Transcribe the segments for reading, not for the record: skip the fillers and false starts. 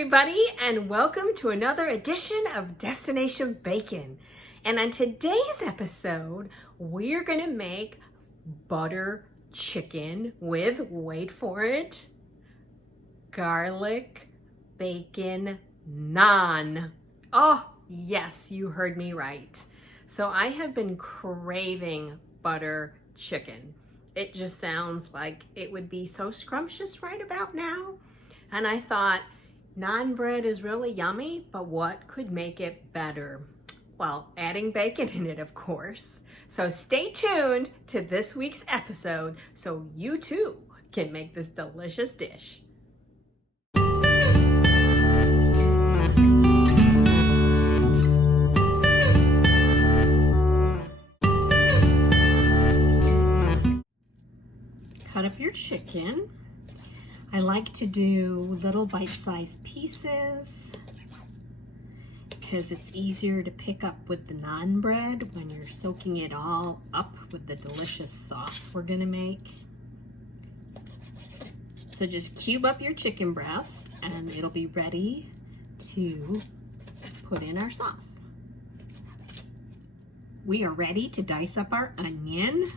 everybody, and welcome to another edition of Destination Bacon. And on today's episode, we're gonna make butter chicken with, wait for it, garlic bacon naan. Oh, yes, you heard me right. So I have been craving butter chicken. It just sounds like it would be so scrumptious right about now. And I thought, naan bread is really yummy, but what could make it better? Well, adding bacon in it, of course. So stay tuned to this week's episode so you too can make this delicious dish. Cut up your chicken. I like to do little bite-sized pieces because it's easier to pick up with the naan bread when you're soaking it all up with the delicious sauce we're gonna make. So just cube up your chicken breast and it'll be ready to put in our sauce. We are ready to dice up our onion.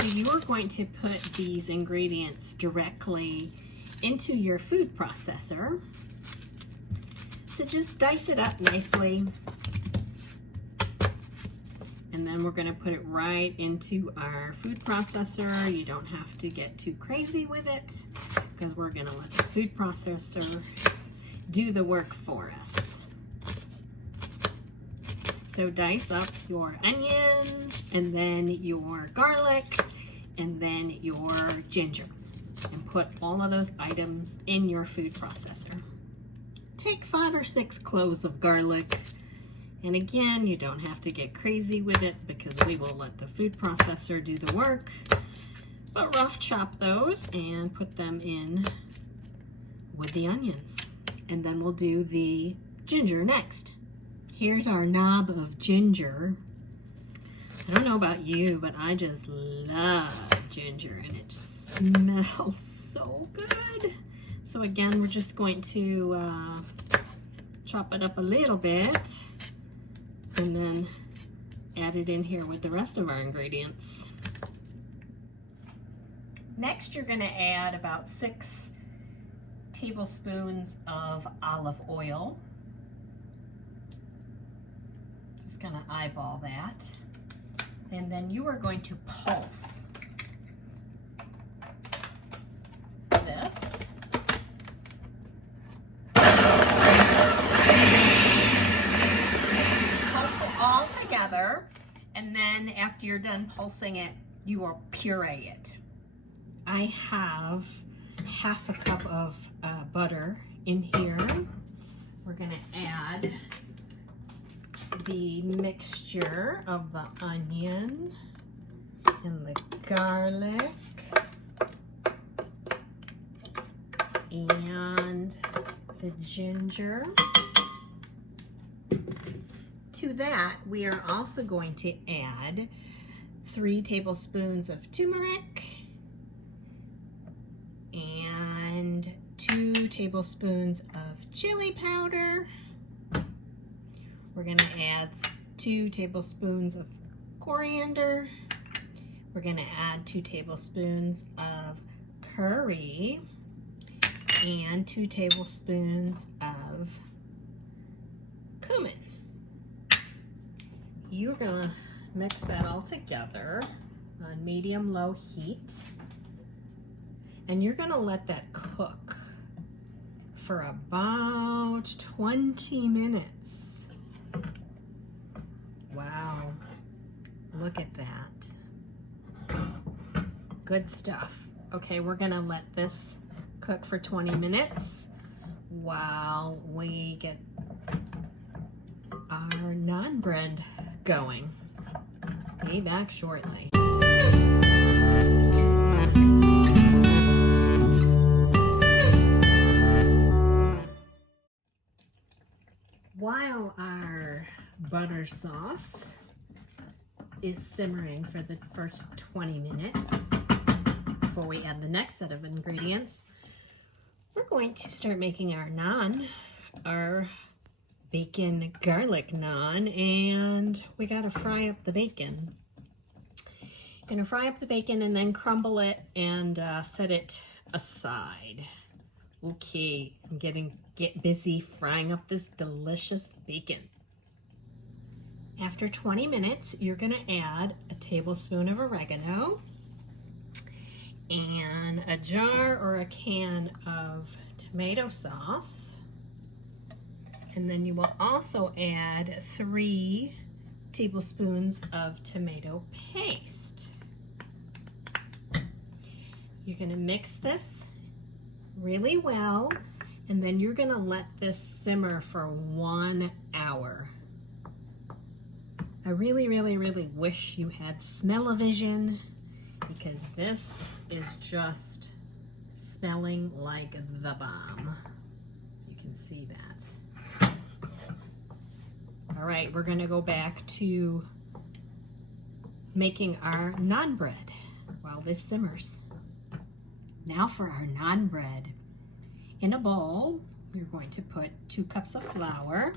So you are going to put these ingredients directly into your food processor. So just dice it up nicely. And then we're going to put it right into our food processor. You don't have to get too crazy with it because we're going to let the food processor do the work for us. So dice up your onions and then your garlic and then your ginger and put all of those items in your food processor. Take 5 or 6 cloves of garlic, and again, you don't have to get crazy with it because we will let the food processor do the work, but rough chop those and put them in with the onions. And then we'll do the ginger next. Here's our knob of ginger. I don't know about you, but I just love ginger and it smells so good. So again, we're just going to chop it up a little bit and then add it in here with the rest of our ingredients. Next, you're gonna add about 6 tablespoons of olive oil. Just gonna eyeball that. And then you are going to pulse this. Pulse it all together, and then after you're done pulsing it, you will puree it. I have half a cup of butter in here. We're gonna add the mixture of the onion and the garlic and the ginger. To that, we are also going to add 3 tablespoons of tumeric and 2 tablespoons of chili powder. We're going to add 2 tablespoons of coriander. We're going to add 2 tablespoons of curry and 2 tablespoons of cumin. You're going to mix that all together on medium-low heat, and you're going to let that cook for about 20 minutes. Wow, look at that. Good stuff. Okay, we're gonna let this cook for 20 minutes while we get our naan bread going. Be back shortly. While our butter sauce is simmering for the first 20 minutes before we add the next set of ingredients, we're going to start making our naan, our bacon garlic naan, and we gotta fry up the bacon. Gonna fry up the bacon and then crumble it and set it aside. Okay, get busy frying up this delicious bacon. After 20 minutes, you're gonna add a tablespoon of oregano and a jar or a can of tomato sauce. And then you will also add 3 tablespoons of tomato paste. You're gonna mix this really well, and then you're gonna let this simmer for 1 hour. I really wish you had smell-o-vision, because this is just smelling like the bomb. You can see that. All right, we're gonna go back to making our naan bread while this simmers. Now for our naan bread. In a bowl, you're going to put 2 cups of flour,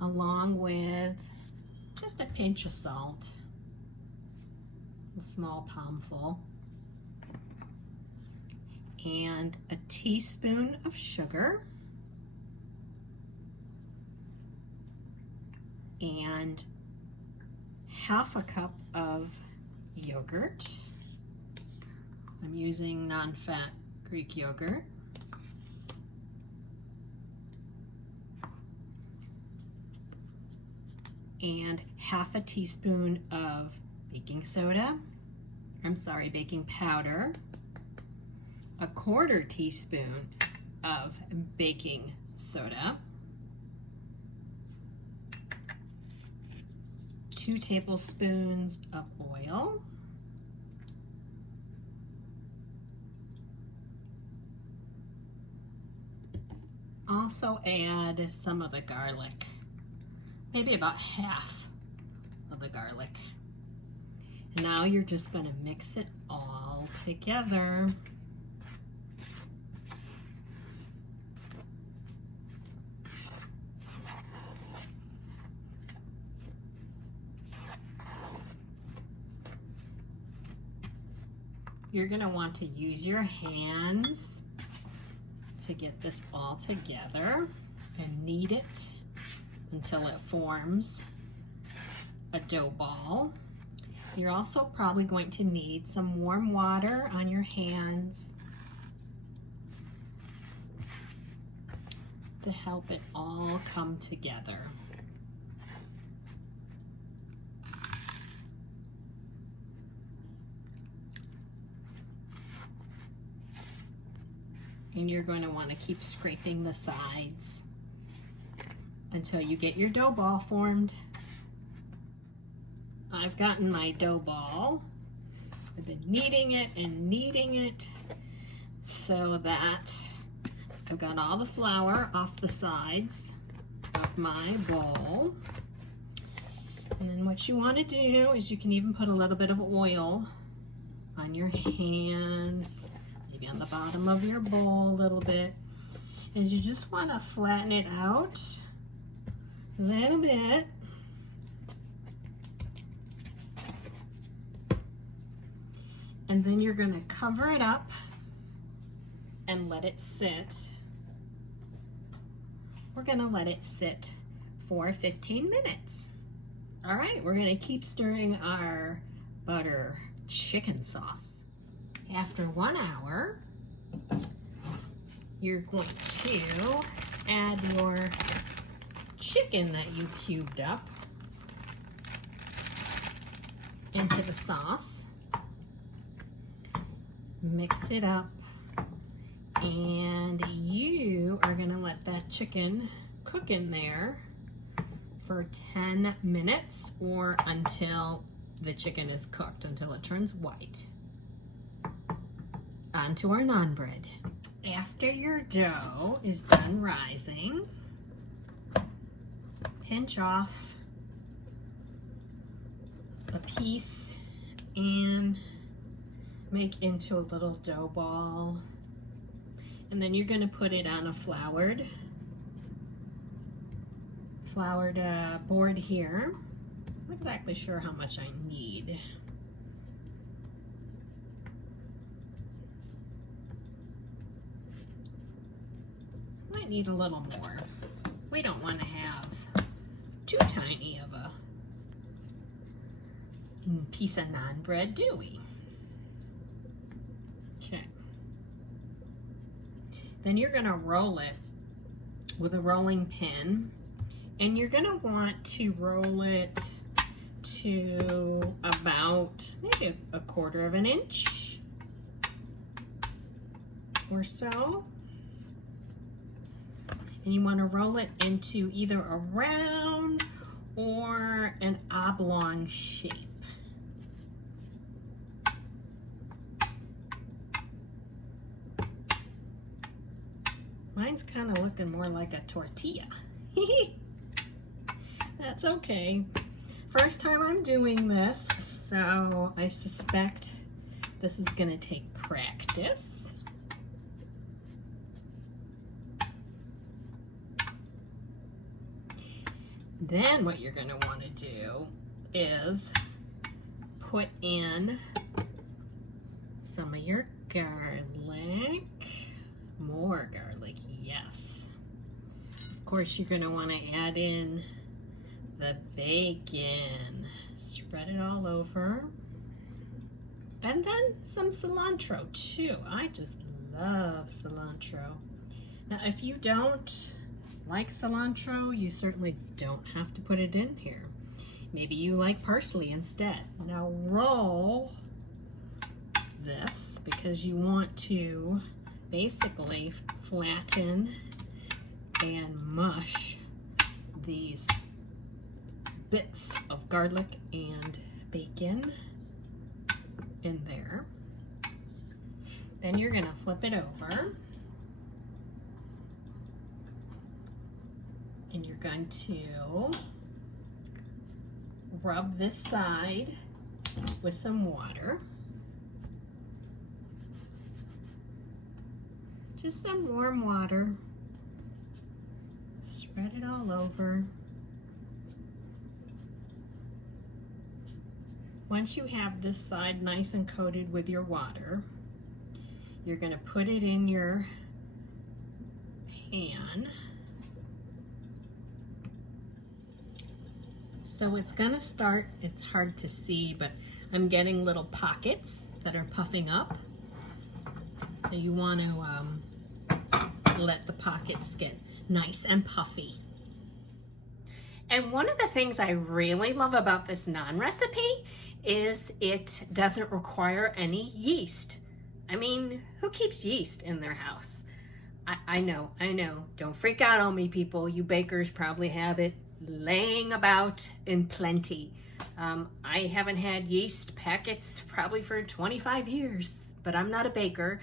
along with just a pinch of salt, a small palmful, and a teaspoon of sugar, and half a cup of yogurt. I'm using non-fat Greek yogurt. And half a teaspoon of baking powder, a 1/4 teaspoon of baking soda, 2 tablespoons of oil, also add some of the garlic, maybe about half of the garlic. And now you're just going to mix it all together. You're going to want to use your hands to get this all together and knead it until it forms a dough ball. You're also probably going to need some warm water on your hands to help it all come together. And you're going to want to keep scraping the sides until you get your dough ball formed. I've gotten my dough ball. I've been kneading it so that I've got all the flour off the sides of my bowl. And then what you want to do is you can even put a little bit of oil on your hands, maybe on the bottom of your bowl a little bit. And you just want to flatten it out a little bit. And then you're going to cover it up and let it sit. We're going to let it sit for 15 minutes. All right, we're going to keep stirring our butter chicken sauce. After 1 hour, you're going to add your chicken that you cubed up into the sauce. Mix it up, and you are going to let that chicken cook in there for 10 minutes or until the chicken is cooked, until it turns white. Onto our naan bread. After your dough is done rising, pinch off a piece and make into a little dough ball. And then you're going to put it on a floured board here. I'm not exactly sure how much I need. Might need a little more. We don't want to have too tiny of a piece of naan bread, do we? Okay. Then you're going to roll it with a rolling pin, and you're going to want to roll it to about maybe a 1/4 of an inch or so. And you want to roll it into either a round or an oblong shape. Mine's kind of looking more like a tortilla. That's okay. First time I'm doing this, so I suspect this is going to take practice. Then what you're going to want to do is put in some of your garlic. More garlic, yes. Of course, you're going to want to add in the bacon. Spread it all over. And then some cilantro too. I just love cilantro. Now, if you don't like cilantro, you certainly don't have to put it in here. Maybe you like parsley instead. Now roll this because you want to basically flatten and mush these bits of garlic and bacon in there. Then you're going to flip it over. And you're going to rub this side with some water. Just some warm water. Spread it all over. Once you have this side nice and coated with your water, you're going to put it in your pan. So it's gonna start, it's hard to see, but I'm getting little pockets that are puffing up. So you want to let the pockets get nice and puffy. And one of the things I really love about this naan recipe is it doesn't require any yeast. I mean, who keeps yeast in their house? I know, don't freak out on me, people. You bakers probably have it laying about in plenty. I haven't had yeast packets probably for 25 years, but I'm not a baker.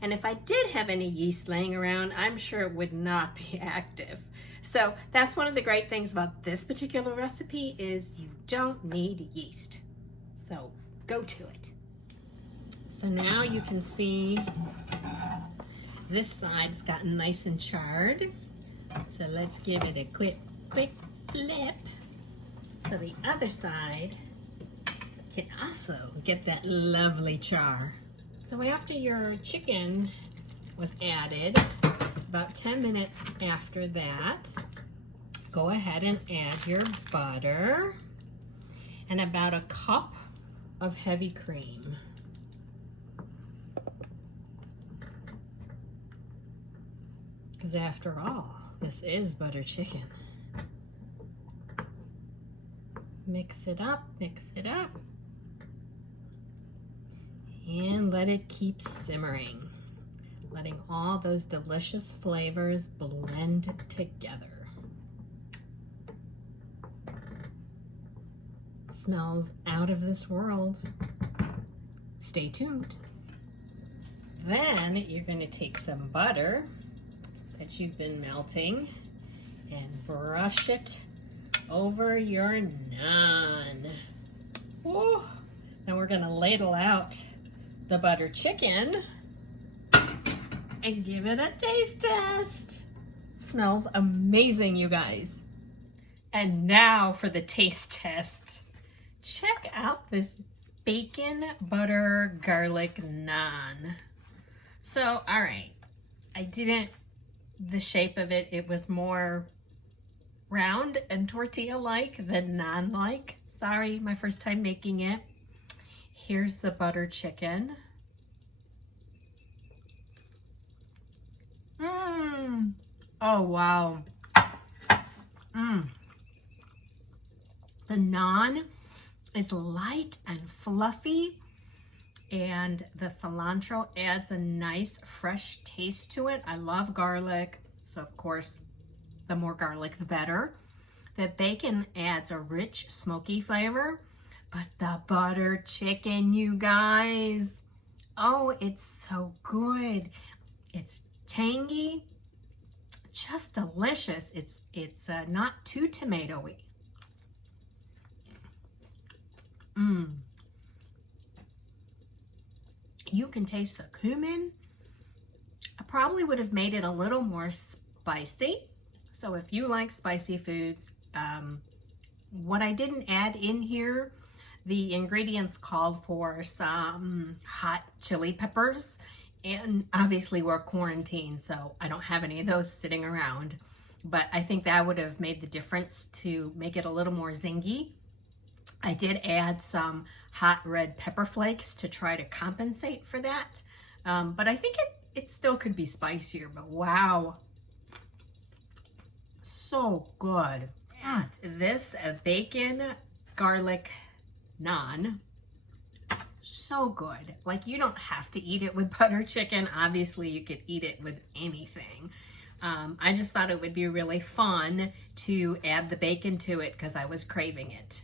And if I did have any yeast laying around, I'm sure it would not be active. So that's one of the great things about this particular recipe is you don't need yeast. So go to it. So now you can see this side's gotten nice and charred. So let's give it a quick flip so the other side can also get that lovely char. So after your chicken was added, about 10 minutes after that, go ahead and add your butter and about a cup of heavy cream. Because after all, this is butter chicken. Mix it up, and let it keep simmering, letting all those delicious flavors blend together. Smells out of this world. Stay tuned. Then you're going to take some butter that you've been melting and brush it over your naan. Ooh. Now we're gonna ladle out the butter chicken and give it a taste test. Smells amazing, you guys. And now for the taste test. Check out this bacon butter garlic naan. So, all right, the shape of it, it was more round and tortilla-like than naan-like. Sorry, my first time making it. Here's the butter chicken. Oh, wow. The naan is light and fluffy, and the cilantro adds a nice fresh taste to it. I love garlic, so of course, the more garlic, the better. The bacon adds a rich, smoky flavor, but the butter chicken, you guys, oh, it's so good. It's tangy, just delicious. It's not too tomatoey. You can taste the cumin. I probably would have made it a little more spicy. So if you like spicy foods, what I didn't add in here, the ingredients called for some hot chili peppers, and obviously we're quarantined, so I don't have any of those sitting around, but I think that would have made the difference to make it a little more zingy. I did add some hot red pepper flakes to try to compensate for that, but I think it still could be spicier, but wow, so good. And this bacon garlic naan, so good. Like, you don't have to eat it with butter chicken. Obviously, you could eat it with anything. I just thought it would be really fun to add the bacon to it because I was craving it.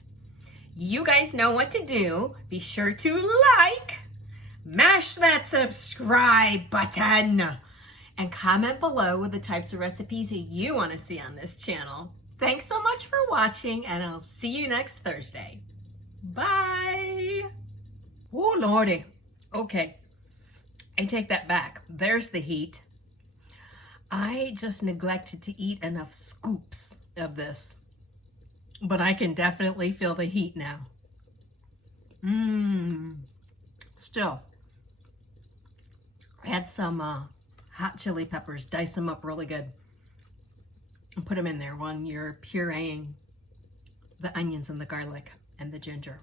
You guys know what to do. Be sure to like, mash that subscribe button, and comment below with the types of recipes you want to see on this channel. Thanks so much for watching, and I'll see you next Thursday. Bye. Oh, Lordy. Okay, I take that back. There's the heat. I just neglected to eat enough scoops of this, but I can definitely feel the heat now. Still, add some hot chili peppers, dice them up really good, and put them in there when you're pureeing the onions and the garlic and the ginger.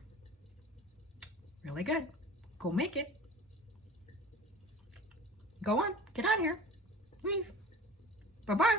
Really good. Go make it. Go on, get out of here. Leave. Bye-bye.